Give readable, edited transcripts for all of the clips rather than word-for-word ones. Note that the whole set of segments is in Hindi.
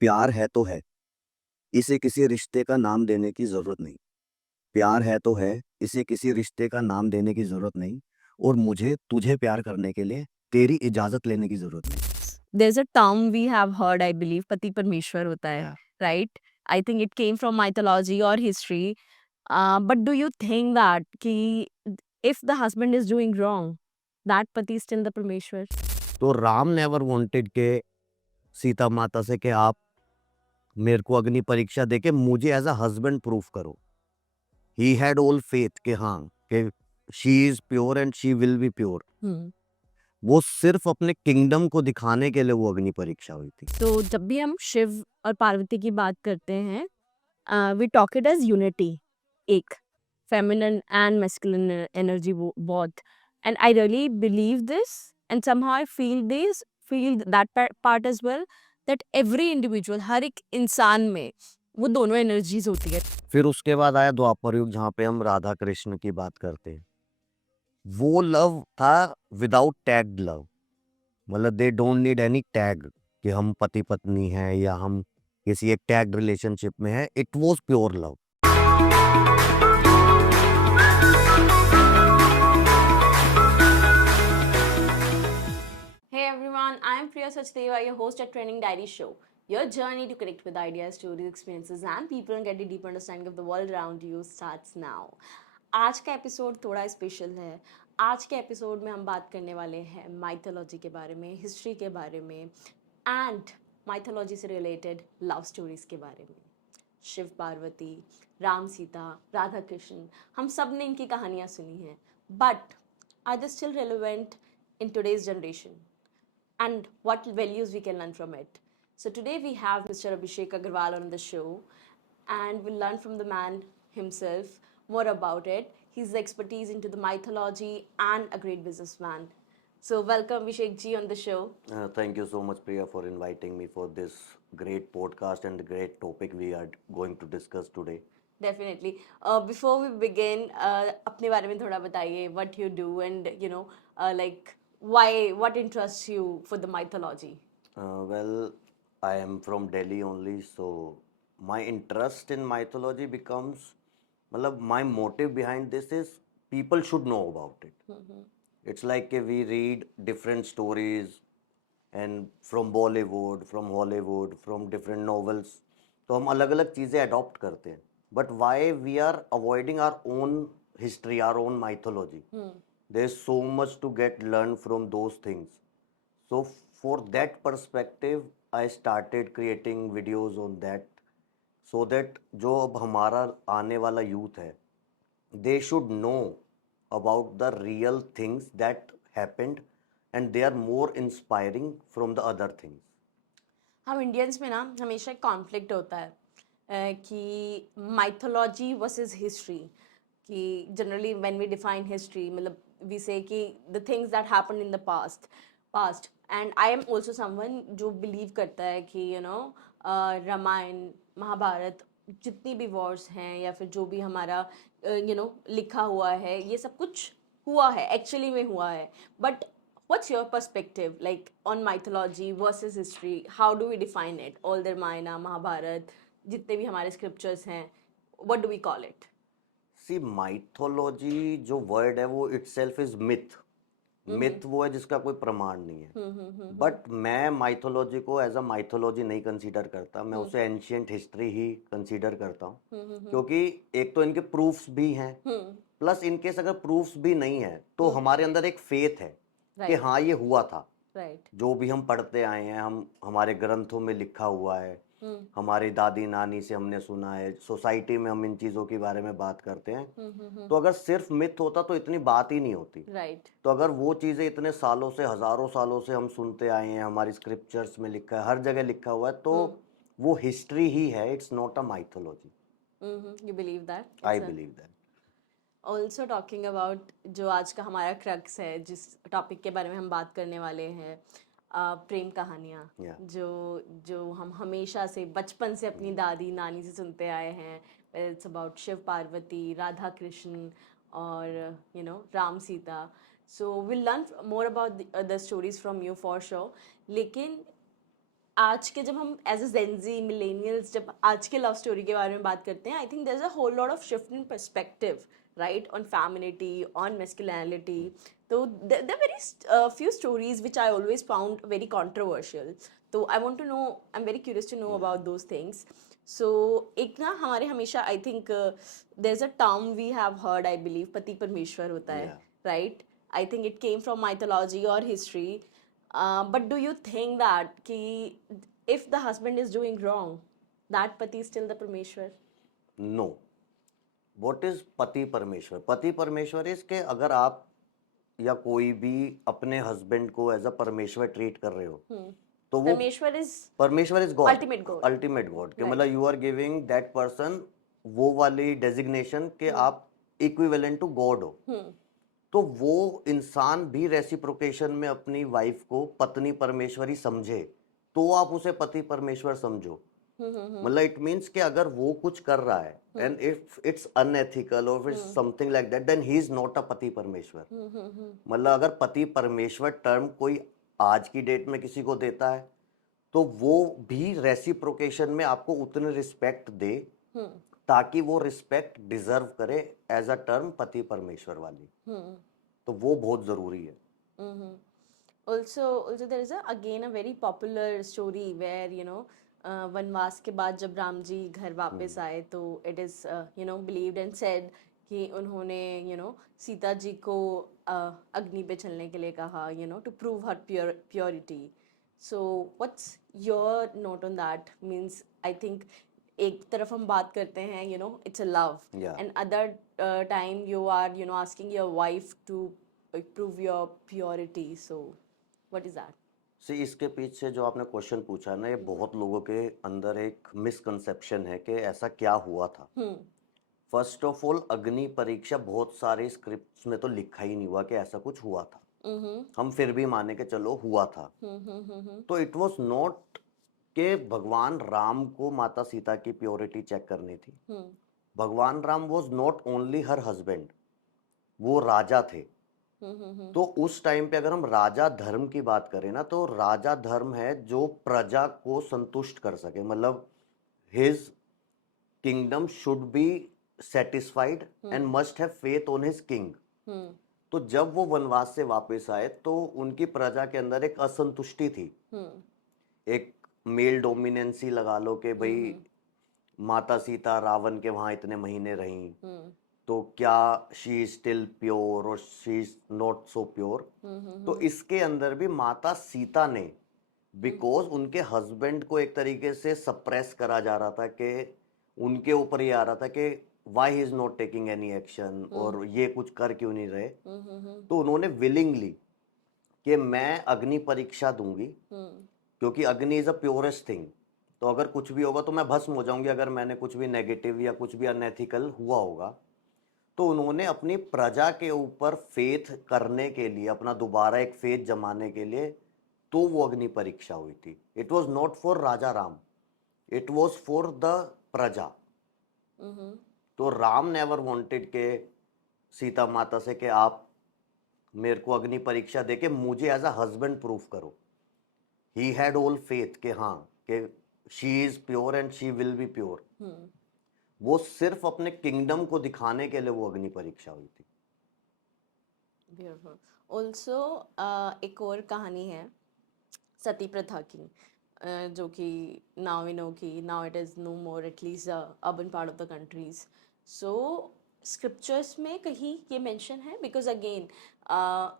प्यार है तो है, इसे किसी रिश्ते का नाम देने की जरूरत नहीं। प्यार है तो है, इसे किसी रिश्ते का नाम देने की जरूरत नहीं। और मुझे तुझे प्यार करने के लिए तेरी इजाजत लेने की जरूरत नहीं। There's a term we have heard, I believe, पति परमेश्वर होता है, Yeah. right? I think it came from mythology or history. But do you think that कि if the husband is doing wrong, that pati is still the परमेश्वर? तो राम नेवर वांटेड के सीता माता से कि आप मेरे को अग्नि परीक्षा देके मुझे एज अ हस्बैंड प्रूफ करो। ही हैड ऑल फेथ कि हाँ, कि she is pure and she will be pure. Hmm. वो सिर्फ अपने किंगडम को दिखाने के लिए वो अग्नि परीक्षा हुई थी। तो जब भी हम शिव और पार्वती की बात करते हैं, we talk it as unity, एक feminine and masculine energy both, and I really believe this, and somehow I feel that part as well, that every individual, हर एक इंसान में वो दोनों energies होती है। फिर उसके बाद आया द्वापर युग, जहाँ पे हम राधा कृष्ण की बात करते हैं। वो लव था विदाउट टैग्ड लव, मतलब they don't need any tag कि हम पति पत्नी हैं या हम किसी एक टैग्ड रिलेशनशिप में है। It was pure love. Hey everyone, I am Priya Sachdeva, your host at Training Diary Show. Your journey to connect with ideas, stories, experiences, and people and get a deeper understanding of the world around you starts now. आज का एपिसोड थोड़ा स्पेशल है। आज के एपिसोड में हम बात करने वाले हैं माइथोलॉजी के बारे में, हिस्ट्री के बारे में एंड माइथोलॉजी से रिलेटेड लव स्टोरीज के बारे में। शिव पार्वती, राम सीता, राधा कृष्ण, हम सब ने इनकी कहानियाँ सुनी हैं, but are they still relevant in today's generation, and what values we can learn from it. So today we have Mr. Abhishek Agarwal on the show, and we'll learn from the man himself more about it. His expertise into the mythology and a great businessman. So welcome Abhishek ji on the show. Thank you so much, Priya, for inviting me for this great podcast and the great topic we are going to discuss today. Definitely. Before we begin, अपने बारे में थोड़ा बताइए, what you do and like what interests you for the mythology. Well, I am from Delhi only, so my interest in mythology becomes, मतलब my motive behind this is people should know about it. It's like we read different stories and from Bollywood, from Hollywood, from different novels. तो हम अलग अलग चीज़ें अडॉप्ट करते हैं, but why we are avoiding our own history, our own mythology? There is so much to get learn from those things. So for that perspective, I started creating videos on that, so that जो अब हमारा आने वाला यूथ है, they should know about the real things that happened, and they are more inspiring from the other things. हम इंडियंस में ना हमेशा एक कॉन्फ्लिक्ट होता है कि माइथोलॉजी वर्सेस हिस्ट्री, कि generally when we define history मतलब वी से कि the things that happened in the past and I am also someone जो बिलीव करता है कि रामायण महाभारत जितनी भी वॉर्स हैं या फिर जो भी हमारा लिखा हुआ है ये सब कुछ हुआ है, एक्चुअली में हुआ है, but what's your perspective like on mythology versus history? How do we define it? All the Ramayana, Mahabharat, जितने भी हमारे scriptures हैं, what do we call it? See mythology जो वर्ड है वो इटसेल्फ इज मिथ. मिथ वो है जिसका कोई प्रमाण नहीं है. बट मैं माइथोलॉजी को एज अ माइथोलॉजी नहीं कंसीडर करता, मैं उसे एंशियंट हिस्ट्री ही कंसीडर करता हूँ. क्योंकि एक तो इनके प्रूफ्स भी हैं, प्लस इनकेस अगर प्रूफ्स भी नहीं है तो हमारे अंदर एक फेथ है कि Right. हाँ ये हुआ था. Right. जो भी हम पढ़ते आए हैं, हम हमारे ग्रंथों में लिखा हुआ है, हमारी दादी नानी से हमने सुना है, सोसाइटी में हम इन चीज़ों के बारे में बात करते हैं. तो अगर सिर्फ मिथ होता तो इतनी बात ही नहीं होती. Right. तो अगर वो चीज़ें इतने सालों से, हज़ारों सालों से हम सुनते आए हैं, हमारी स्क्रिप्चर्स में लिखा है, हर जगह लिखा हुआ है, तो वो हिस्ट्री ही है. It's not a mythology. You believe that? I It's a believe that. Also talking about जो आज का हमारा क्रक्स है, जिस टॉपिक के बारे में हम बात करने वाले हैं, प्रेम कहानियाँ. Yeah. जो जो हम हमेशा से बचपन से अपनी दादी नानी से सुनते आए हैं. इट्स अबाउट शिव पार्वती, राधा कृष्ण और Ram Sita. So will learn more about the stories from you for sure. लेकिन आज के जब हम एज अ जेनजी मिलेनियल्स जब आज के लव स्टोरी के बारे में बात करते हैं, I think there is a whole lot of shift in perspective, right, on femininity, on masculinity. तो there are very few stories which I always found very controversial. तो I want to know, I am very curious to know about those things. So एक ना हमारे हमेशा I think there is a term we have heard, I believe, पति परमेश्वर होता है, Yeah. Right? I think it came from mythology और history. But do you think that कि if the husband is doing wrong, that pati is still the Parmeshwar? No. What is pati Parmeshwar? पति परमेश्वर इज के अगर आप या कोई भी अपने हस्बैंड को एज अ परमेश्वर ट्रीट कर रहे हो तो वो Parmeshwar is Parmeshwar is God, ultimate God. Ultimate God के Right. मतलब you are giving that person वो वाली डेजिग्नेशन के आप इक्विवेलेंट टू गॉड हो. तो वो इंसान भी रेसिप्रोकेशन में अपनी वाइफ को पत्नी परमेश्वरी समझे तो आप उसे पति परमेश्वर समझो. मतलब इट मीन्स कि अगर वो कुछ कर रहा है एंड इफ इट्स अनएथिकल और it's something like that then he is not a pati Parmeshwar. मतलब अगर पति परमेश्वर टर्म कोई आज की डेट में किसी को देता है तो वो भी रेसिप्रोकेशन में आपको उतनी रिस्पेक्ट दे ताकि वो रिस्पेक्ट डिजर्व करे एज अ टर्म पति परमेश्वर वाली. तो वो बहुत जरूरी है. Also there is again a very popular story where वनवास के बाद जब राम जी घर वापस आए तो it is believed and said कि उन्होंने सीता जी को अग्नि पे चलने के लिए कहा, to prove her purity. So what's your note on that? Means I think एक तरफ हम बात करते हैं it's a love, Yeah. and other time you are asking your wife to prove your purity. So what is that? सी इसके पीछे जो आपने क्वेश्चन पूछा ना ये बहुत लोगों के अंदर एक मिसकंसेप्शन है कि ऐसा क्या हुआ था. फर्स्ट ऑफ ऑल अग्नि परीक्षा बहुत सारे स्क्रिप्ट्स में तो लिखा ही नहीं हुआ कि ऐसा कुछ हुआ था. हम फिर भी माने कि चलो हुआ था. तो इट वाज नॉट कि भगवान राम को माता सीता की प्योरिटी चेक करनी थी. भगवान Ram was not only her husband, वो राजा थे. तो उस टाइम पे अगर हम राजा धर्म की बात करें ना तो राजा धर्म है जो प्रजा को संतुष्ट कर सके. मतलब his kingdom should be satisfied and must have faith on his king. तो जब वो वनवास से वापस आए तो उनकी प्रजा के अंदर एक असंतुष्टि थी, एक मेल डोमिनेंसी लगा लो कि भाई माता सीता रावण के वहां इतने महीने रहीं तो क्या शी इज स्टिल प्योर और she is not so pure. तो इसके अंदर भी माता सीता ने बिकॉज उनके हस्बैंड को एक तरीके से सप्रेस करा जा रहा था कि उनके ऊपर ये आ रहा था कि why he is not taking any action और ये कुछ कर क्यों नहीं रहे. तो उन्होंने विलिंगली कि मैं अग्नि परीक्षा दूंगी क्योंकि अग्नि इज अ प्योरेस्ट थिंग. तो अगर कुछ भी होगा तो मैं भस्म हो जाऊंगी अगर मैंने कुछ भी नेगेटिव या कुछ भी अनएथिकल हुआ होगा. तो उन्होंने अपनी प्रजा के ऊपर फेथ करने के लिए, अपना दोबारा एक फेथ जमाने के लिए तो वो अग्नि परीक्षा हुई थी. It was not for Raja Ram, it was for the प्रजा. तो राम नेवर वांटेड के सीता माता से कि आप मेरे को अग्नि परीक्षा देके मुझे एज अ हस्बैंड प्रूफ करो. ही हैड ऑल फेथ कि हाँ कि she is pure and she will be pure. वो सिर्फ अपने किंगडम को दिखाने के लिए वो अग्नि परीक्षा हुई थी. Beautiful. Also, एक और कहानी है सती प्रथा की, जो कि now we know कि now it is no more, at least the urban part of the countries. So scriptures में कहीं ये mention है, because again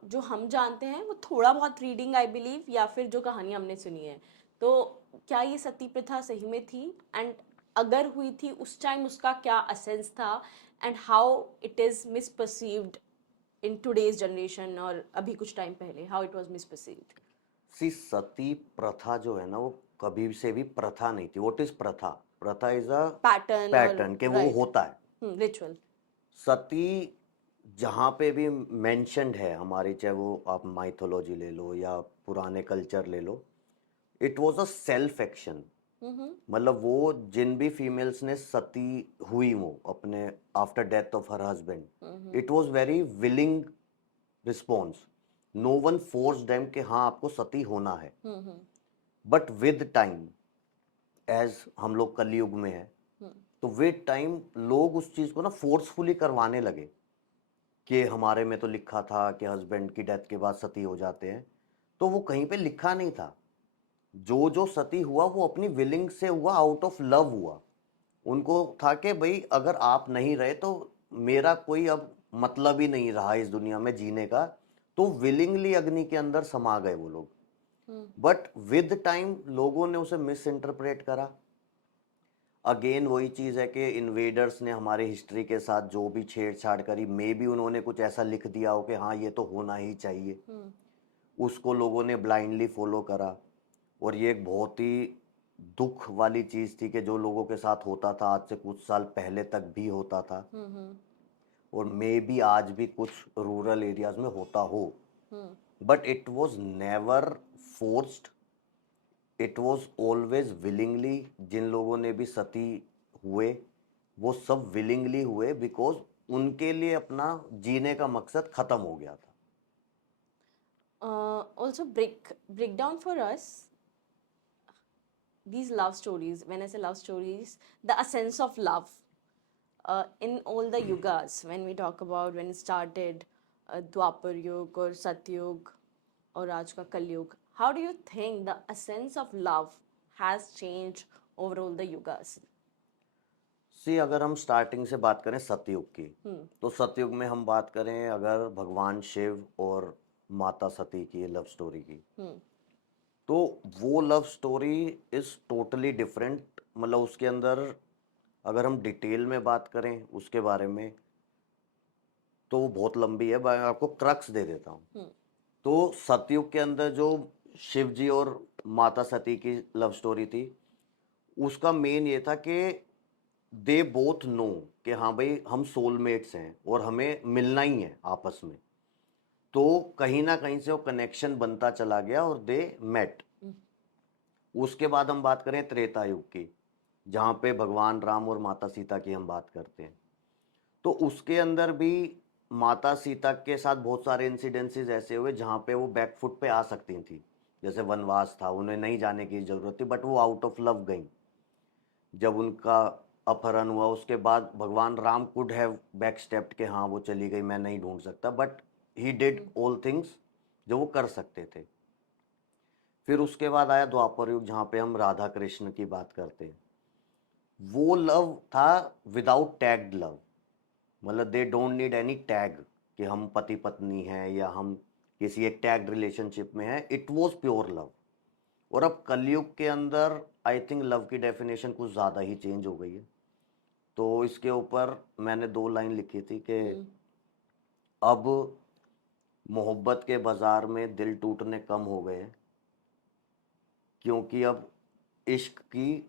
जो हम जानते हैं वो थोड़ा बहुत reading I believe या फिर जो कहानी हमने सुनी है. तो क्या ये सती प्रथा सही में थी, एंड अगर हुई थी उस टाइम उसका क्या असेंस था, and how it is misperceived in today's generation, और अभी कुछ टाइम पहले how it was misperceived? See सती प्रथा जो है ना वो कभी से भी प्रथा नहीं थी. व्हाट इज प्रथा? प्रथा इज अ पैटर्न, पैटर्न के वो होता है. रिचुअल. सती जहाँ पे भी मेंशन्ड है हमारी, चाहे वो आप माइथोलॉजी ले लो या पुराने कल्चर ले लो, it was a self action. मतलब वो जिन भी फीमेल्स ने सती हुई वो अपने after death of her husband, it was very willing response. No one force them कि हाँ आपको सती होना है. बट विद टाइम, एज हम लोग कलयुग में है, तो विद टाइम लोग उस चीज को ना फोर्सफुली करवाने लगे कि हमारे में तो लिखा था कि हस्बैंड की डेथ के बाद सती हो जाते हैं। तो वो कहीं पे लिखा नहीं था। जो जो सती हुआ वो अपनी विलिंग से हुआ, आउट ऑफ लव हुआ। उनको था कि भाई अगर आप नहीं रहे तो मेरा कोई अब मतलब ही नहीं रहा इस दुनिया में जीने का। तो विलिंगली अग्नि के अंदर समा गए वो लोग। बट विद टाइम लोगों ने उसे मिस इंटरप्रेट करा। अगेन वही चीज है कि इन्वेडर्स ने हमारे हिस्ट्री के साथ जो भी छेड़छाड़ करी, मे बी उन्होंने कुछ ऐसा लिख दिया हो कि हाँ ये तो होना ही चाहिए, उसको लोगों ने ब्लाइंडली फॉलो करा। और ये एक बहुत ही दुख वाली चीज थी कि जो लोगों के साथ होता था आज से कुछ साल पहले तक भी होता था, और मे बी आज भी कुछ रूरल एरियाज में होता हो। But it was never forced, it was always willingly. जिन लोगों ने भी सती हुए वो सब विलिंगली हुए, बिकॉज उनके लिए अपना जीने का मकसद खत्म हो गया था। Also break down for us these love stories. When I say love stories, the essence of love in all the yugas. When we talk about when it started, Dwapar Yug or Satyug or आज का Kalyug, how do you think the essence of love has changed over all the yugas? सी, अगर हम स्टार्टिंग से बात करें सतयुग की, तो सतयुग में हम बात करें अगर भगवान शिव और माता सती की लव स्टोरी की, तो वो love story is totally different. मतलब उसके अंदर अगर हम डिटेल में बात करें उसके बारे में तो वो बहुत लंबी है। मैं आपको क्रक्स दे देता हूँ। तो सतयुग के अंदर जो शिव जी और माता सती की लव स्टोरी थी, उसका मेन ये था कि दे बोथ नो कि हाँ भाई हम सोलमेट्स हैं और हमें मिलना ही है आपस में। तो कहीं ना कहीं से वो कनेक्शन बनता चला गया और दे मेट। उसके बाद हम बात करें त्रेता युग की, जहाँ पे भगवान राम और माता सीता की हम बात करते हैं, तो उसके अंदर भी माता सीता के साथ बहुत सारे इंसिडेंसेस ऐसे हुए जहाँ पे वो बैकफुट पे आ सकती थी। जैसे वनवास था, उन्हें नहीं जाने की जरूरत थी, बट वो आउट ऑफ लव गई। जब उनका अपहरण हुआ उसके बाद भगवान Ram could have back stepped कि हाँ वो चली गई, मैं नहीं ढूंढ सकता, but he did all things जो वो कर सकते थे। फिर उसके बाद आया द्वापर युग, जहाँ पे हम राधा कृष्ण की बात करते हैं। वो लव था विदाउट टैग्ड लव। मतलब they don't need any tag कि हम पति पत्नी हैं या हम किसी एक टैग्ड रिलेशनशिप में हैं। It was pure love. और अब कलयुग के अंदर आई थिंक लव की डेफिनेशन कुछ ज़्यादा ही चेंज हो गई है। तो इसके ऊपर मैंने 2 लाइन लिखी थी कि अब मोहब्बत के बाजार में दिल टूटने कम हो गए हैं, क्योंकि अब इश्क की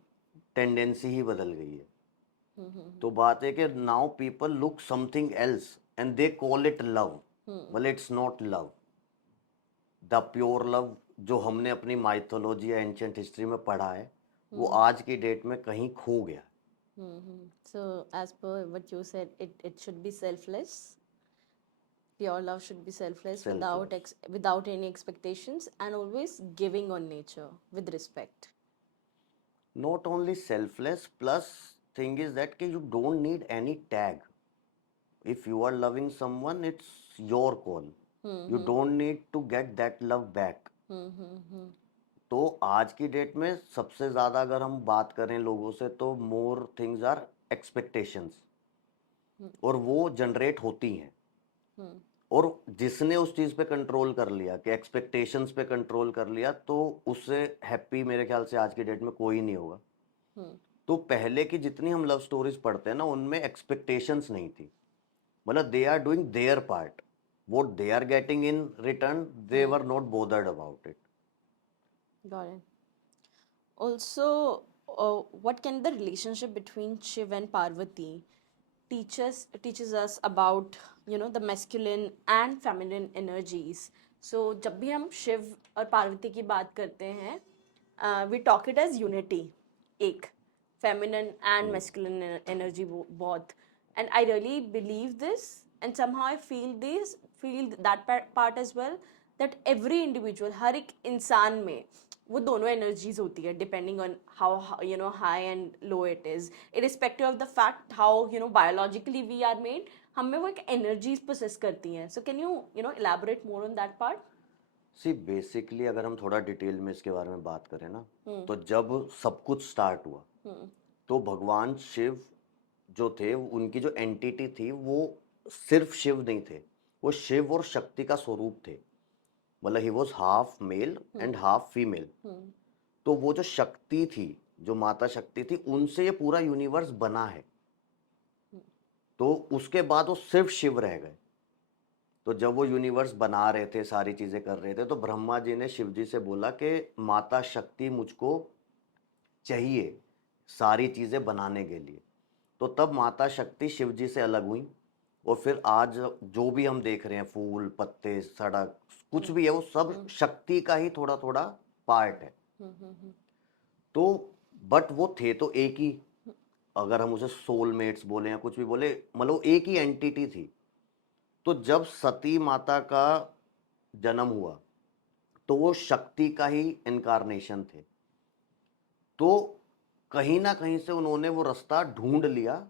टेंडेंसी ही बदल गई है। तो बात है कि now people look something else and they call it love. मतलब it's not love. The pure love जो हमने अपनी माइथोलॉजी या एंशियंट हिस्ट्री में पढ़ा है, वो आज की डेट में कहीं खो गया। So, as per what you said, it should be selfless. Pure love should be selfless, without selfless, without any expectations, and always giving on nature with respect. Not only selfless, plus thing is that कि you don't need any tag. If you are loving someone it's your call, you don't need to get that love back. तो आज की डेट में सबसे ज़्यादा अगर हम बात करें लोगों से, तो मोर थिंग्स आर एक्सपेक्टेशंस, और वो जनरेट होती हैं। और जिसने उस चीज़ पे कंट्रोल कर लिया कि एक्सपेक्टेशंस पे कंट्रोल कर लिया, तो उससे हैप्पी मेरे ख्याल से आज की डेट में कोई नहीं होगा। तो पहले की जितनी हम लव स्टोरीज पढ़ते हैं ना, उनमें एक्सपेक्टेशंस नहीं थी। मतलब they are doing their part, what they are getting in return they were not bothered about it. Got it. Also, what can the relationship between Shiv and Parvati teaches us about, the masculine and feminine energies? So जब भी हम शिव और पार्वती की बात करते हैं, we talk it as unity, एक feminine and masculine energy both, and I really believe this, and somehow I feel that part as well, that every individual, हर एक इंसान में वो दोनों एनर्जीज होती है depending on how you know high and low it is, irrespective of the fact how you know biologically we are made, हमें वो एक एनर्जीज पोसेस करती हैं. So can you know elaborate more on that part? See basically अगर हम थोड़ा डिटेल में इसके बारे में बात करें ना, हम्म. तो जब सब कुछ स्टार्ट हुआ हम्म. तो भगवान शिव जो थे, उनकी जो एंटिटी थी वो सिर्फ शिव नहीं थे, वो शिव और शक्ति का स्वरूप थे. मतलब he was half male and half female. Hmm. तो वो जो शक्ति थी, जो माता शक्ति थी, उनसे ये पूरा यूनिवर्स बना है. तो उसके बाद वो सिर्फ शिव रह गए. तो जब वो यूनिवर्स बना रहे थे, सारी चीजें कर रहे थे, तो ब्रह्मा जी ने शिव जी से बोला कि माता शक्ति मुझको चाहिए सारी चीजें बनाने के लिए. तो तब माता शक्ति शिव जी से अलग हुई. और फिर आज जो भी हम देख रहे हैं, फूल पत्ते सड़क कुछ भी है, वो सब शक्ति का ही थोड़ा थोड़ा पार्ट है. तो बट वो थे तो एक ही, अगर हम उसे सोलमेट्स बोले या कुछ भी बोले, मतलब वो एक ही एंटिटी थी. तो जब सती माता का जन्म हुआ तो वो शक्ति का ही इनकारनेशन थे. तो कहीं ना कहीं से उन्होंने वो रास्ता ढूंढ लिया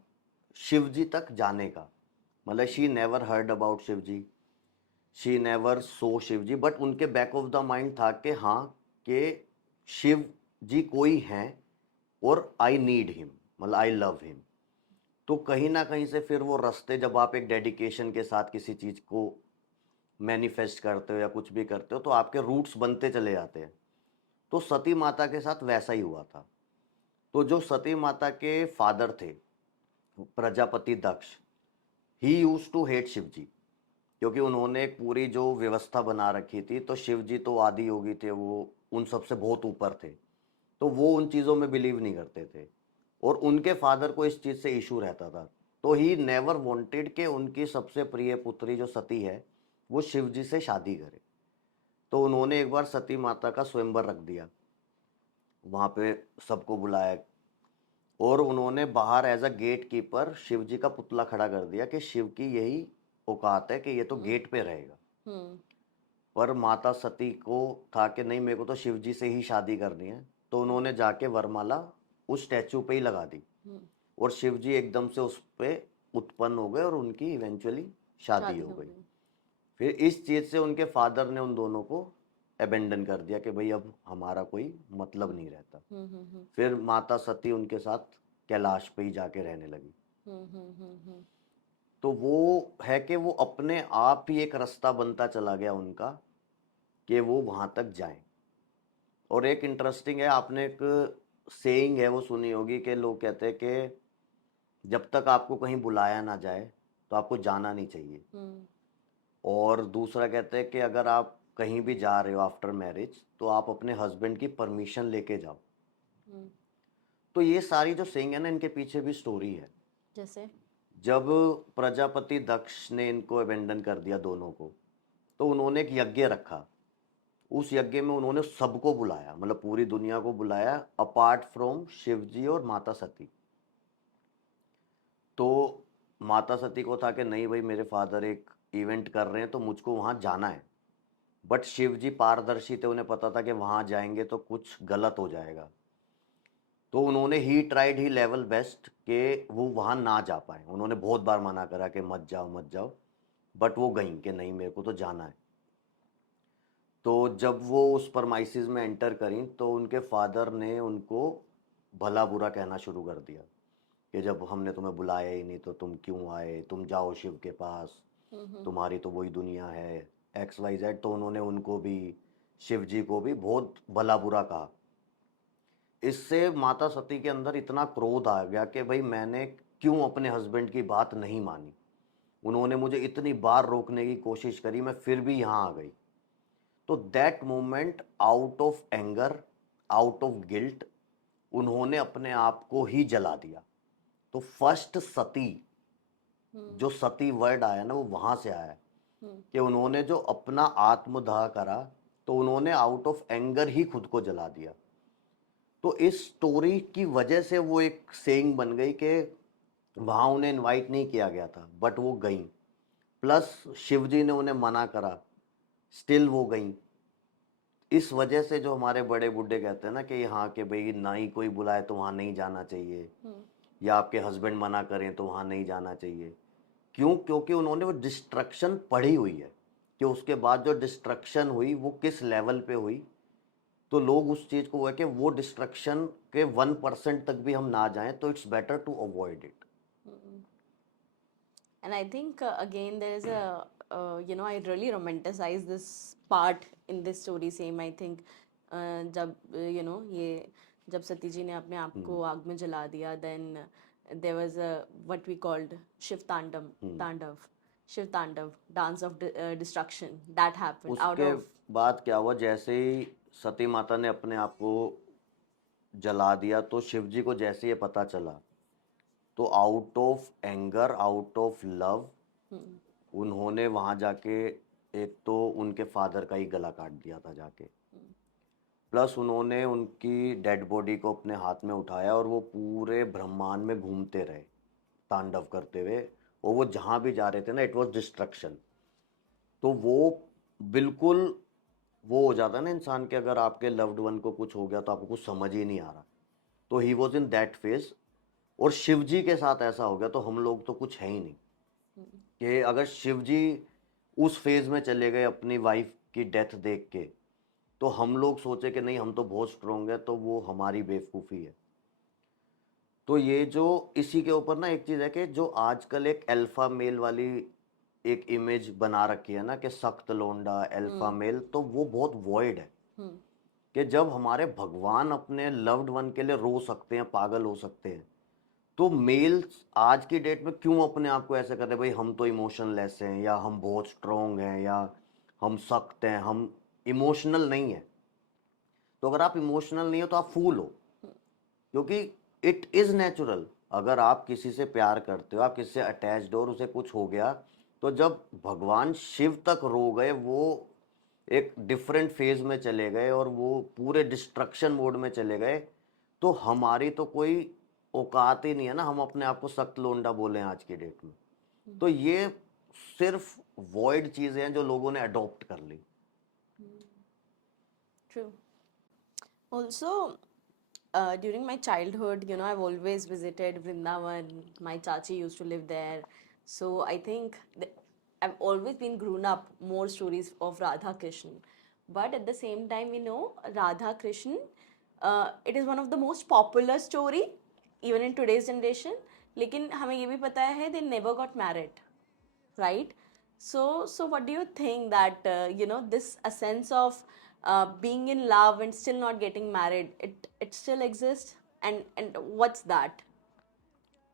शिव जी तक जाने का. मतलब she never heard about Shiv ji, she never saw Shiv ji, but उनके बैक ऑफ द माइंड था कि हाँ, कि शिव जी कोई हैं और आई नीड हिम, मतलब आई लव हिम. तो कहीं ना कहीं से फिर वो रास्ते, जब आप एक डेडिकेशन के साथ किसी चीज़ को मैनिफेस्ट करते हो या कुछ भी करते हो, तो आपके रूट्स बनते चले जाते हैं. तो सती माता के साथ वैसा ही हुआ था. तो जो सती माता के फादर थे, प्रजापति दक्ष, ही यूज टू हेट शिव जी, क्योंकि उन्होंने एक पूरी जो व्यवस्था बना रखी थी. तो शिव जी तो आदि योगी थे, वो उन सबसे बहुत ऊपर थे. तो वो उन चीज़ों में बिलीव नहीं करते थे, और उनके फादर को इस चीज़ से इशू रहता था. तो ही नेवर वांटेड कि उनकी सबसे प्रिय पुत्री जो सती है, वो शिव जी से शादी करे. तो उन्होंने एक बार सती माता का स्वयंवर रख दिया, वहाँ पे सबको बुलाया, और उन्होंने बाहर as a gatekeeper Shiv ji का पुतला खड़ा कर दिया कि शिव की यही औकात है कि ये तो गेट पे रहेगा. पर माता सती को था कि नहीं, मेरे को तो शिव जी से ही शादी करनी है. तो उन्होंने जाके वरमाला उस स्टैचू पे ही लगा दी, और शिव जी एकदम से उस पे उत्पन्न हो गए और उनकी इवेंचुअली शादी शादी हो हो गई. गई. फिर इस चीज़ से उनके फादर ने उन दोनों को अबेंडन कर दिया कि भाई अब हमारा कोई मतलब नहीं रहता. फिर माता सती उनके साथ कैलाश पे ही जाके रहने लगी. तो वो है कि वो अपने आप ही एक रास्ता बनता चला गया उनका, कि वो वहाँ तक जाएं. और एक इंटरेस्टिंग है, आपने एक सेइंग है वो सुनी होगी, कि लोग कहते हैं कि जब तक आपको कहीं बुलाया ना जाए तो आपको जाना नहीं चाहिए. और दूसरा कहते हैं कि अगर आप कहीं भी जा रहे हो आफ्टर मैरिज, तो आप अपने हस्बैंड की परमिशन लेके जाओ. तो ये सारी जो सेइंग है ना, इनके पीछे भी स्टोरी है. जैसे? जब प्रजापति दक्ष ने इनको अबेंडन कर दिया दोनों को, तो उन्होंने एक यज्ञ रखा. उस यज्ञ में उन्होंने सबको बुलाया, मतलब पूरी दुनिया को बुलाया, अपार्ट फ्रॉम शिव जी और माता सती. तो माता सती को था कि नहीं भाई, मेरे फादर एक इवेंट कर रहे हैं तो मुझको वहाँ जाना है. बट शिव जी पारदर्शी थे, उन्हें पता था कि वहाँ जाएंगे तो कुछ गलत हो जाएगा. तो उन्होंने he tried he level best कि वो वहाँ ना जा पाए. उन्होंने बहुत बार मना करा कि मत जाओ मत जाओ, बट वो गई कि नहीं, मेरे को तो जाना है. तो जब वो उस परमाइसिस में एंटर करी, तो उनके फादर ने उनको भला बुरा कहना शुरू कर दिया कि जब हमने तुम्हें बुलाया ही नहीं तो तुम क्यों आए, तुम जाओ शिव के पास, तुम्हारी तो वही दुनिया है, एक्स वाई जेड. तो उन्होंने उनको भी, शिव जी को भी बहुत भला बुरा कहा. इससे माता सती के अंदर इतना क्रोध आ गया कि भाई मैंने क्यों अपने हस्बैंड की बात नहीं मानी, उन्होंने मुझे इतनी बार रोकने की कोशिश करी, मैं फिर भी यहाँ आ गई. तो that moment, out of anger, out of guilt, उन्होंने अपने आप को ही जला दिया. तो फर्स्ट सती, जो सती वर्ड आया ना, वो वहां से आया कि उन्होंने जो अपना आत्मदाह करा, तो उन्होंने आउट ऑफ एंगर ही खुद को जला दिया. तो इस स्टोरी की वजह से वो एक सेइंग बन गई कि वहां उन्हें इनवाइट नहीं किया गया था, बट वो गई. प्लस शिव जी ने उन्हें मना करा, स्टिल वो गई. इस वजह से जो हमारे बड़े बूढ़े कहते हैं ना कि हाँ कि भाई ना ही कोई बुलाए तो वहाँ नहीं जाना चाहिए, या आपके हस्बैंड मना करें तो वहाँ नहीं जाना चाहिए। क्यों? क्योंकि उन्होंने वो डिस्ट्रक्शन पढ़ी हुई है कि उसके बाद जो डिस्ट्रक्शन हुई वो किस लेवल पे हुई। तो लोग उस चीज़ को हुआ कि वो डिस्ट्रक्शन के 1% तक भी हम ना जाएं, तो it's better to avoid it. And I think again there is a I really romanticize this part in this story. Same I think जब ये जब सती जी ने अपने आप को आग में जला दिया, then there was a what we called Taंडव Shiv Tandav, dance of destruction that happened out उसके of. बाद क्या हुआ, जैसे ही सती माता ने अपने आप को जला दिया तो शिव जी को जैसे ये पता चला, तो out of anger, out of love, उन्होंने वहां जाके एक तो उनके फादर का ही गला काट दिया था जाके, प्लस उन्होंने उनकी डेड बॉडी को अपने हाथ में उठाया और वो पूरे ब्रह्मांड में घूमते रहे तांडव करते हुए, और वो जहाँ भी जा रहे थे ना इट वाज डिस्ट्रक्शन। तो वो बिल्कुल वो हो जाता है ना इंसान के, अगर आपके लव्ड वन को कुछ हो गया तो आपको कुछ समझ ही नहीं आ रहा, तो he was in that phase. और शिव जी के साथ ऐसा हो गया तो हम लोग तो कुछ है ही नहीं, कि अगर शिव जी उस फेज में चले गए अपनी वाइफ की डेथ देख के, तो हम लोग सोचे कि नहीं हम तो बहुत स्ट्रोंग है, तो वो हमारी बेवकूफ़ी है। तो ये जो इसी के ऊपर ना एक चीज़ है कि जो आजकल एक अल्फा मेल वाली एक इमेज बना रखी है ना कि सख्त लोंडा अल्फा मेल, तो वो बहुत वॉइड है। कि जब हमारे भगवान अपने लव्ड वन के लिए रो सकते हैं, पागल हो सकते हैं, तो मेल्स आज की डेट में क्यों अपने आप को ऐसे करते हैं, भाई हम तो इमोशनलेस हैं, या हम बहुत स्ट्रोंग हैं, या हम सख्त हैं, हम इमोशनल नहीं है। तो अगर आप इमोशनल नहीं हो तो आप फूल हो, क्योंकि इट इज़ नेचुरल। अगर आप किसी से प्यार करते हो, आप किसी से अटैच्ड हो और उसे कुछ हो गया, तो जब भगवान शिव तक रो गए, वो एक डिफरेंट फेज में चले गए और वो पूरे डिस्ट्रक्शन मोड में चले गए, तो हमारी तो कोई औकात ही नहीं है ना, हम अपने आप को सख्त लोंडा बोलें आज की डेट में। तो ये सिर्फ वॉइड चीज़ें हैं जो लोगों ने अडॉप्ट कर ली। True. Also, during my childhood, I've always visited Vrindavan. My chachi used to live there. So I think I've always been grown up more stories of Radha Krishna. But at the same time, we know Radha Krishna, it is one of the most popular story even in today's generation. लेकिन हमें ये भी पता है they never got married, right? So what do you think that this a sense of being in love and still not getting married, it still exists, and what's that?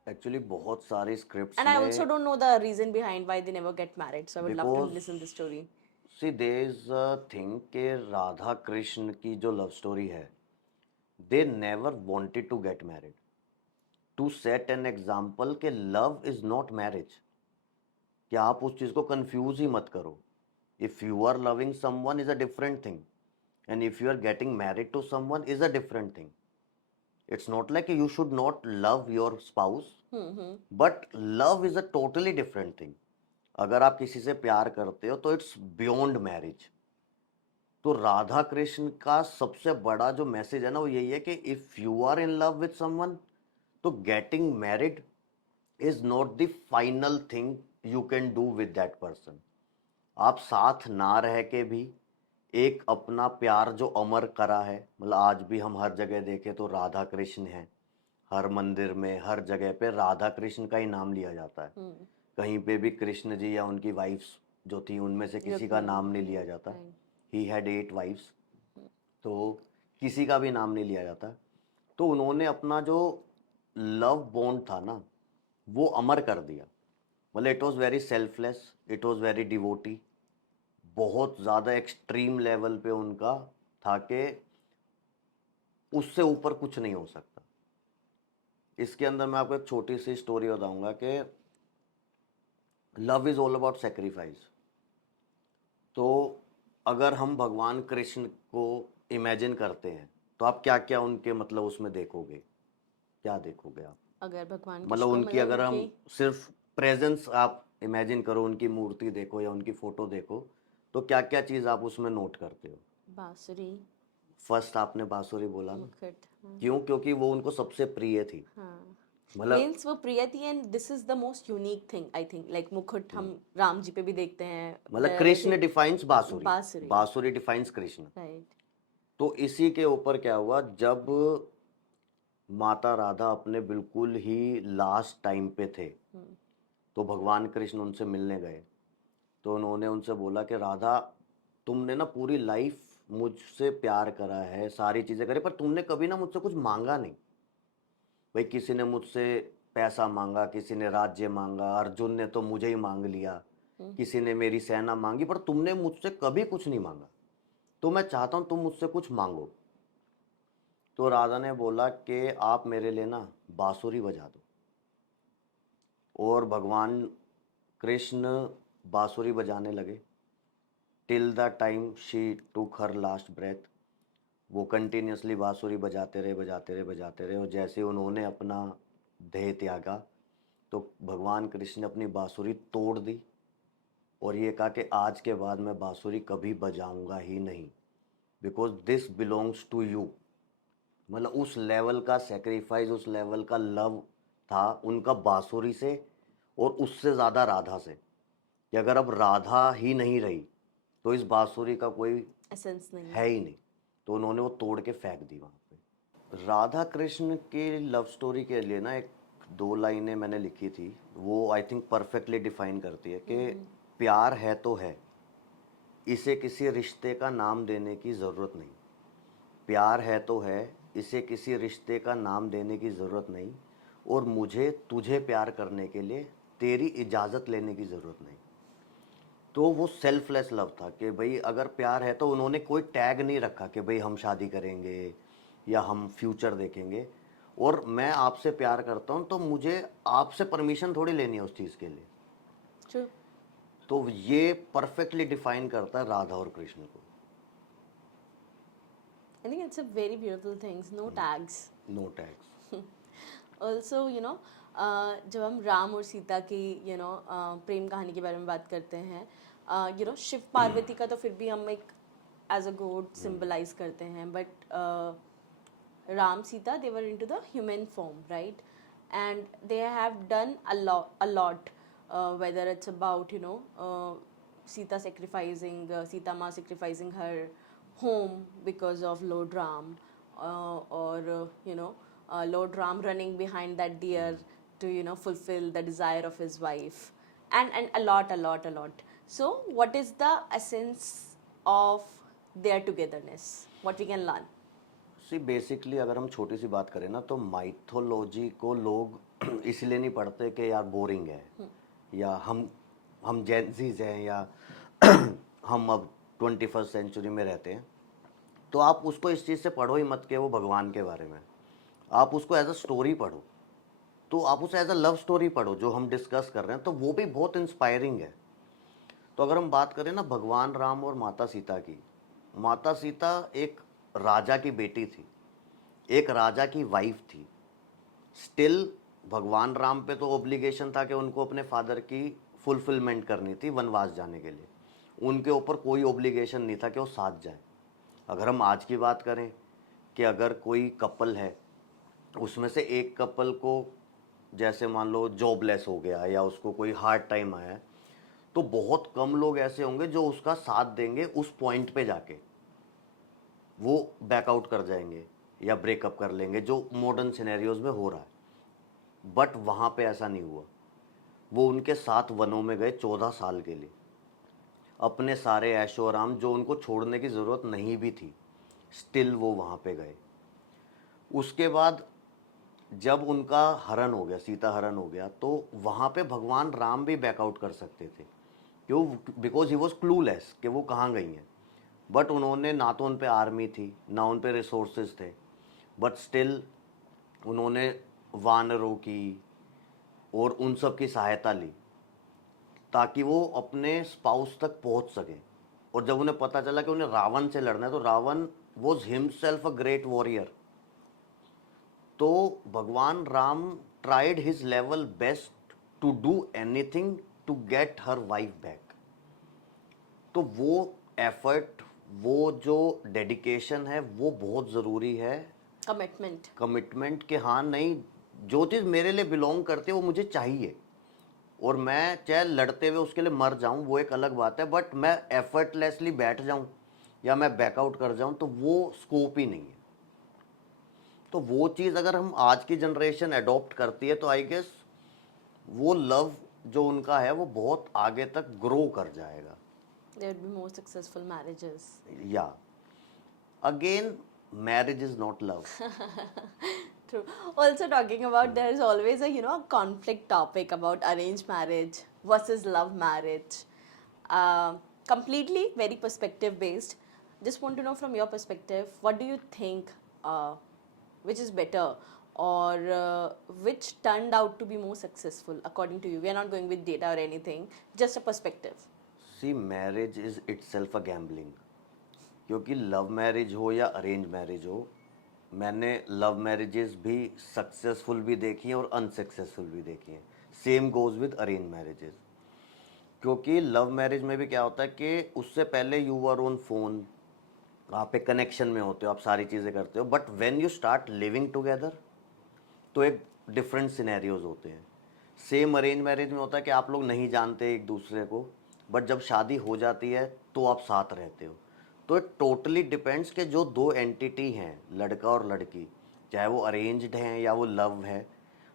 Actually बहुत सारी स्क्रिप्ट्स And I also में, don't know the reason behind why they never get married, so I would love to because listen the story. See there is a thing कि राधा कृष्ण की जो लव स्टोरी है, they never wanted to get married, to set an example कि लव इज नॉट मैरिज। कि आप उस चीज़ को कंफ्यूज ही मत करो। If you are loving someone is a different thing, and if you are getting married to someone is a different thing. It's not like you should not love your spouse, but love is a totally different thing. अगर आप किसी से प्यार करते हो तो इट्स बियॉन्ड मैरिज। तो राधा कृष्ण का सबसे बड़ा जो मैसेज है ना वो यही है कि if you are in love with someone, तो getting married is not the final thing you can do with that person. आप साथ ना रह के भी एक अपना प्यार जो अमर करा है, मतलब आज भी हम हर जगह देखें तो राधा कृष्ण है, हर मंदिर में हर जगह पे राधा कृष्ण का ही नाम लिया जाता है। कहीं पे भी कृष्ण जी या उनकी वाइफ्स जो थी उनमें से किसी का नाम नहीं लिया जाता। ही हैड 8 वाइफ्स, तो किसी का भी नाम नहीं लिया जाता। तो उन्होंने अपना जो लव बॉन्ड था ना वो अमर कर दिया। मतलब it was very selfless, it was very devotee, बहुत ज़्यादा एक्सट्रीम लेवल पे उनका था कि उससे ऊपर कुछ नहीं हो सकता। इसके अंदर मैं आपको एक छोटी सी स्टोरी बताऊंगा कि love is all about sacrifice. तो अगर हम भगवान कृष्ण को इमेजिन करते हैं तो आप क्या क्या उनके मतलब उसमें देखोगे, क्या देखोगे आप? अगर भगवान मतलब कृष्ण उनकी मतलब अगर हम उनकी सिर्फ प्रेजेंस आप इमेजिन करो, उनकी मूर्ति देखो या उनकी फ़ोटो देखो, तो क्या क्या चीज़ आप उसमें नोट करते हो? बांसुरी, फर्स्ट आपने बांसुरी बोला ना, मुखट, हाँ. क्यों? क्योंकि वो उनको सबसे प्रिय थी। हाँ. मतलब Means वो प्रिय थी and this is the most unique thing I think. Like मुकुट हम राम जी पे भी देखते हैं. मतलब वैसे कृष्ण डिफाइंस बांसुरी, बांसुरी. बांसुरी डिफाइंस कृष्ण। Right. तो इसी के ऊपर क्या हुआ, जब माता राधा अपने बिल्कुल ही लास्ट टाइम पे थे, तो भगवान कृष्ण उनसे मिलने गए। तो उन्होंने उनसे बोला कि राधा, तुमने ना पूरी लाइफ मुझसे प्यार करा है, सारी चीज़ें करी, पर तुमने कभी ना मुझसे कुछ मांगा नहीं। भाई किसी ने मुझसे पैसा मांगा, किसी ने राज्य मांगा, अर्जुन ने तो मुझे ही मांग लिया, किसी ने मेरी सेना मांगी, पर तुमने मुझसे कभी कुछ नहीं मांगा। तो मैं चाहता हूँ तुम मुझसे कुछ मांगो। तो राधा ने बोला कि आप मेरे लिए ना बांसुरी बजा दो। और भगवान कृष्ण बांसुरी बजाने लगे। Till the time she took her last breath, वो कंटिन्यूसली बांसुरी बजाते रहे, बजाते रहे, बजाते रहे। और जैसे उन्होंने अपना देह त्यागा, तो भगवान कृष्ण ने अपनी बांसुरी तोड़ दी और ये कहा कि आज के बाद मैं बांसुरी कभी बजाऊंगा ही नहीं, because this belongs to you. मतलब उस लेवल का सेक्रीफाइस, उस लेवल का लव था उनका बांसुरी से, और उससे ज़्यादा राधा से, कि अगर अब राधा ही नहीं रही तो इस बांसुरी का कोई Essence नहीं. है ही नहीं। तो उन्होंने वो तोड़ के फेंक दी वहाँ पे। राधा कृष्ण की लव स्टोरी के लिए ना एक दो लाइनें मैंने लिखी थी, वो आई थिंक परफेक्टली डिफाइन करती है कि प्यार है तो है, इसे किसी रिश्ते का नाम देने की ज़रूरत नहीं। प्यार है तो है, इसे किसी रिश्ते का नाम देने की ज़रूरत नहीं, और मुझे तुझे प्यार करने के लिए तेरी इजाज़त लेने की ज़रूरत नहीं। तो वो सेल्फलेस लव था कि भाई अगर प्यार है तो उन्होंने कोई टैग नहीं रखा कि भाई हम शादी करेंगे या हम फ्यूचर देखेंगे, और मैं आपसे प्यार करता हूँ तो मुझे आपसे परमिशन थोड़ी लेनी है उस चीज़ के लिए। True. तो ये परफेक्टली डिफाइन करता है राधा और कृष्ण को। I think it's a very beautiful things. No tags. No tags. Also जब हम राम और सीता की प्रेम कहानी के बारे में बात करते हैं, शिव पार्वती का तो फिर भी हम एक एज अ गॉड सिंबलाइज करते हैं, but Ram Sita they were into the human form, right? And they have done a lot, whether it's about Sita sacrificing, Sita Ma sacrificing her home because of Lord Ram, or Lord Ram running behind that deer to fulfill the desire of his wife, and a lot. So, what is the essence of their togetherness? What we can learn? See basically अगर हम छोटी सी बात करें ना, तो माइथोलॉजी को लोग इसलिए नहीं पढ़ते कि यार बोरिंग है, या हम जेंजीज हैं, या हम अब 21st सेंचुरी में रहते हैं। तो आप उसको इस चीज़ से पढ़ो ही मत कि वो भगवान के बारे में, आप उसको एज अ स्टोरी पढ़ो। तो आप उसे एज अ लव स्टोरी पढ़ो जो हम डिस्कस कर रहे हैं, तो वो भी बहुत इंस्पायरिंग है। तो अगर हम बात करें ना भगवान राम और माता सीता की, माता सीता एक राजा की बेटी थी, एक राजा की वाइफ थी। स्टिल भगवान राम पे तो ऑब्लिगेशन था कि उनको अपने फादर की फुलफिलमेंट करनी थी वनवास जाने के लिए, उनके ऊपर कोई ऑब्लिगेशन नहीं था कि वो साथ जाए। अगर हम आज की बात करें कि अगर कोई कपल है, उसमें से एक कपल को जैसे मान लो जॉबलेस हो गया या उसको कोई हार्ड टाइम आया है, तो बहुत कम लोग ऐसे होंगे जो उसका साथ देंगे उस पॉइंट पे जाके। वो बैकआउट कर जाएंगे या ब्रेकअप कर लेंगे, जो मॉडर्न सिनेरियोज में हो रहा है। बट वहाँ पे ऐसा नहीं हुआ। वो उनके साथ वनों में गए 14 साल के लिए, अपने सारे ऐशो आराम जो उनको छोड़ने की ज़रूरत नहीं भी थी, स्टिल वो वहाँ पे गए। उसके बाद जब उनका हरण हो गया, सीता हरण हो गया, तो वहाँ पे भगवान राम भी बैकआउट कर सकते थे, क्यों? बिकॉज ही वॉज क्लूलेस कि वो कहाँ गई हैं। बट उन्होंने ना तो उन पे आर्मी थी, ना उन पे रिसोर्सेज थे, बट स्टिल उन्होंने वानरों की और उन सब की सहायता ली ताकि वो अपने स्पाउस तक पहुंच सके। और जब उन्हें पता चला कि उन्हें रावण से लड़ना है, तो Ravan was himself a great warrior. तो भगवान Ram tried his level best to do anything to get her wife back. तो वो एफर्ट वो जो डेडिकेशन है वो बहुत ज़रूरी है, कमिटमेंट। कमिटमेंट के हाँ नहीं, जो चीज़ मेरे लिए बिलोंग करती है वो मुझे चाहिए, और मैं चाहे लड़ते हुए उसके लिए मर जाऊं वो एक अलग बात है, बट मैं एफर्टलेसली बैठ जाऊं या मैं बैकआउट कर जाऊं तो वो स्कोप ही नहीं है। तो वो चीज़ अगर हम आज की जनरेशन अडॉप्ट करती है तो आई गेस वो लव जो उनका है वो बहुत आगे तक ग्रो कर जाएगा। There would be more successful marriages. या again, marriage is not love. True. Also talking about, there is always a conflict topic about arranged marriage versus love marriage. Completely very perspective based. Just want to know from your perspective, what do you think, which is better, or which turned out to be more successful according to you? We are not going with data or anything, just a perspective. See, marriage is itself a gambling. क्योंकि लव मैरिज हो या अरेंज मैरिज हो, मैंने लव मैरिजेस भी सक्सेसफुल भी देखी हैं और अनसक्सेसफुल भी देखी हैं। Same goes with arrange marriages. क्योंकि लव मैरिज में भी क्या होता है कि उससे पहले यू आर ऑन फोन, आप एक कनेक्शन में होते हो, आप सारी चीज़ें करते हो, but when you start living together तो एक डिफरेंट सिनेरियोज होते हैं। सेम अरेंज मैरिज में होता है कि आप लोग नहीं जानते एक दूसरे को, बट जब शादी हो जाती है तो आप साथ रहते हो। तो इट टोटली डिपेंड्स कि जो दो एंटिटी हैं, लड़का और लड़की, चाहे वो अरेंज्ड हैं या वो लव है,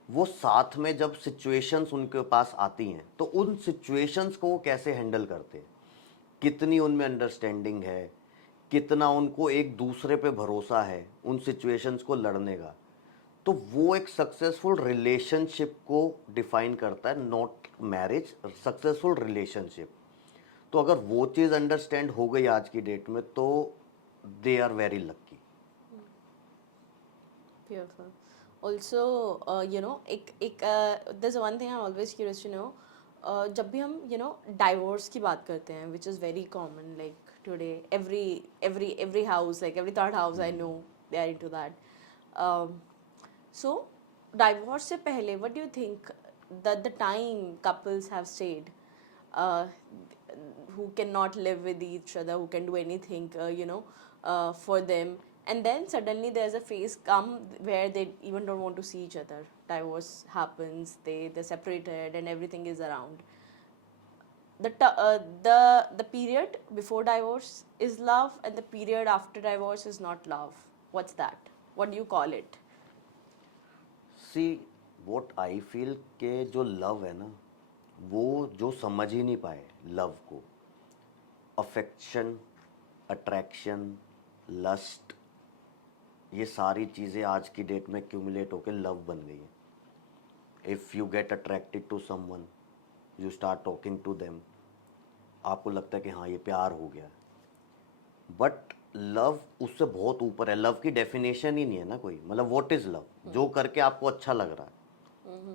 वो साथ में जब सिचुएशंस उनके पास आती हैं तो उन सिचुएशंस को वो कैसे हैंडल करते हैं, कितनी उनमें अंडरस्टैंडिंग है, कितना उनको एक दूसरे पे भरोसा है उन सिचुएशंस को लड़ने का। तो वो एक सक्सेसफुल रिलेशनशिप को डिफाइन करता है, नॉट मैरिज, सक्सेसफुल रिलेशनशिप। तो अगर वो चीज़ अंडरस्टैंड हो गई आज की डेट में तो they are very lucky. Beautiful. Also, there's one thing I'm always curious to know. जब भी हम divorce की बात करते हैं, which is very common, like today, every house, like every third house I know, they are into that. Um, so, divorce से पहले, what do you think that the time couples have stayed, uh, who cannot live with each other, who can do anything, for them, and then suddenly there's a phase come where they even don't want to see each other. Divorce happens, they're separated, and everything is around. The period before divorce is love, and the period after divorce is not love. What's that? What do you call it? See, what I feel के जो लव है ना, वो जो समझ ही नहीं पाए लव को, अफेक्शन, अट्रैक्शन, लस्ट, ये सारी चीज़ें आज की डेट में क्यूमुलेट होकर लव बन गई है। If you get attracted to someone, you start talking to them, आपको लगता है कि हाँ ये प्यार हो गया, बट लव उससे बहुत ऊपर है। लव की डेफिनेशन ही नहीं है ना कोई, मतलब व्हाट इज़ लव, जो करके आपको अच्छा लग रहा है,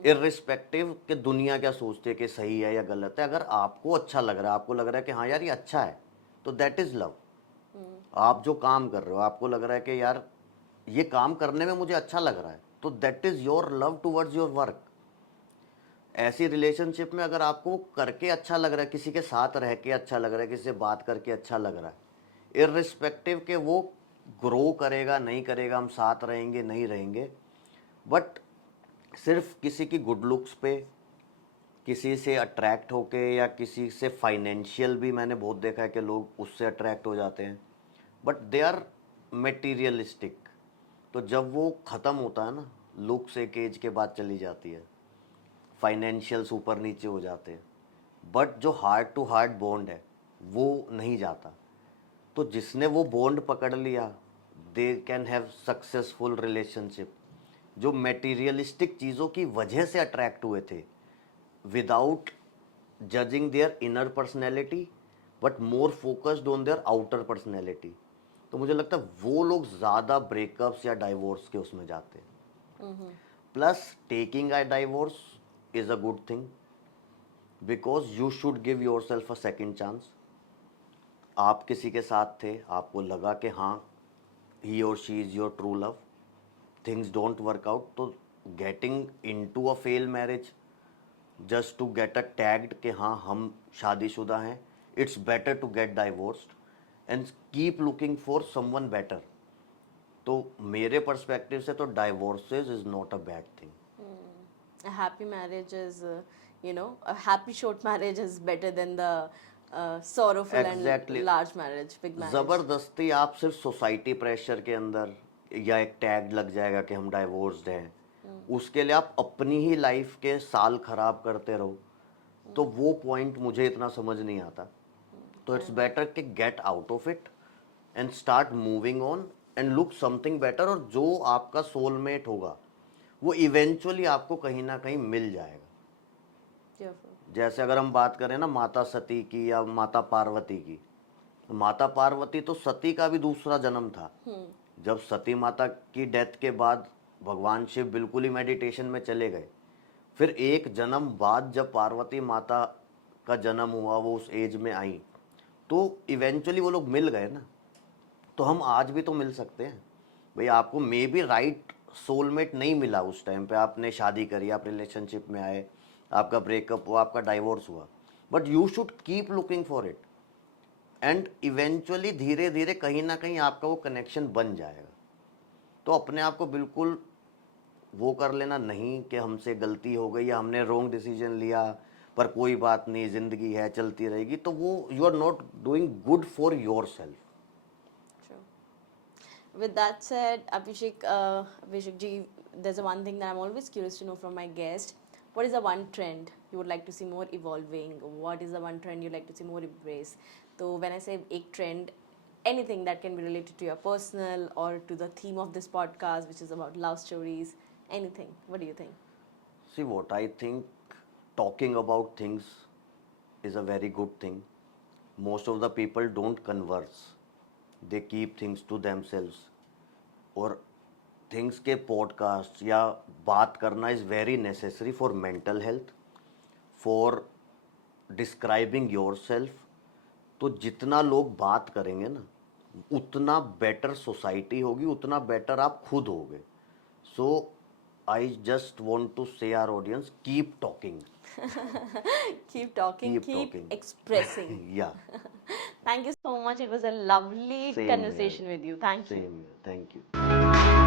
इर्रिस्पेक्टिव कि दुनिया क्या सोचती है कि सही है या गलत है, अगर आपको अच्छा लग रहा है, आपको लग रहा है कि हाँ यार ये अच्छा है, तो दैट इज़ लव। आप जो काम कर रहे हो आपको लग रहा है कि यार ये काम करने में मुझे अच्छा लग रहा है, तो that is your love towards your work. ऐसी रिलेशनशिप में अगर आपको करके अच्छा लग रहा है, किसी के साथ रह के अच्छा लग रहा है, किसी से बात करके अच्छा लग रहा है, इर्रिस्पेक्टिव के वो ग्रो करेगा नहीं करेगा, हम साथ रहेंगे नहीं रहेंगे, बट सिर्फ किसी की गुड लुक्स पे, किसी से अट्रैक्ट होके, या किसी से फाइनेंशियल भी मैंने बहुत देखा है कि लोग उससे अट्रैक्ट हो जाते हैं, बट दे आर मटेरियलिस्टिक। तो जब वो ख़त्म होता है ना, लुक्स एक एज के बाद चली जाती है, फाइनेंशियल्स ऊपर नीचे हो जाते हैं, बट जो हार्ट टू हार्ट बॉन्ड है वो नहीं जाता। तो जिसने वो बॉन्ड पकड़ लिया, they can have successful relationship. जो मटेरियलिस्टिक चीज़ों की वजह से अट्रैक्ट हुए थे, without judging their inner personality, but more focused on their outer personality, तो मुझे लगता है वो लोग ज़्यादा ब्रेकअप्स या डाइवोर्स के उसमें जाते हैं। Plus taking a divorce is a good thing, because you should give your self a second chance. आप किसी के साथ थे, आपको लगा कि हाँ ही और she is your true love, things don't work out, तो getting into a fail marriage just to get a tagged कि हाँ हम शादीशुदा हैं, it's better to get divorced and keep looking for someone better. तो मेरे पर्सपेक्टिव से तो divorces is not a bad thing. A happy marriage is, a happy short marriage is better than the sorrowful Exactly. and large marriage, big marriage. जबरदस्ती आप सिर्फ सोसाइटी प्रेशर के अंदर या एक टैग लग जाएगा कि हम डाइवोर्स्ड हैं, उसके लिए आप अपनी ही लाइफ के साल खराब करते रहो, तो वो पॉइंट मुझे इतना समझ नहीं आता. तो इट्स बेटर कि get out of it and start moving on and look something better. और जो आपका सोलमेट होगा वो इवेंचुअली आपको कहीं ना कहीं मिल जाएगा. Beautiful. जैसे अगर हम बात करें ना माता सती की या माता पार्वती की, माता पार्वती तो सती का भी दूसरा जन्म था. जब सती माता की डेथ के बाद भगवान शिव बिल्कुल ही मेडिटेशन में चले गए. फिर एक जन्म बाद जब पार्वती माता का जन्म हुआ, वो उस एज में आई, तो इवेंचुअली वो लोग मिल गए ना. तो हम आज भी तो मिल सकते हैं भाई. आपको मे बी राइट सोलमेट नहीं मिला उस टाइम पे, आपने शादी करी, आप रिलेशनशिप में आए, आपका ब्रेकअप हुआ, आपका डाइवोर्स हुआ, but you should keep looking for it and eventually धीरे धीरे कहीं ना कहीं आपका वो कनेक्शन बन जाएगा. तो अपने आप को बिल्कुल वो कर लेना नहीं कि हमसे गलती हो गई या हमने रॉन्ग डिसीजन लिया, पर कोई बात नहीं, ज़िंदगी है, चलती रहेगी, तो वो you are not doing good for your self. True. With that said, Abhishek ji, there's a one thing that I'm always curious to know from my guest. What is the one trend you would like to see more evolving? What is the one trend you'd like to see more embrace? So when I say a trend, anything that can be related to your personal or to the theme of this podcast, which is about love stories, anything. What do you think? See, what I think, talking about things is a very good thing. Most of the people don't converse, they keep things to themselves. और थिंग्स के पॉडकास्ट या बात करना is very necessary for mental health, for describing your self. तो जितना लोग बात करेंगे ना, उतना बेटर सोसाइटी होगी, उतना बेटर आप खुद होगे. So I just want to say our audience, keep talking. Keep talking, Keep keep talking. expressing. Yeah. Thank you so much. It was a lovely Same conversation here. with you. Thank you. Same here. Thank you.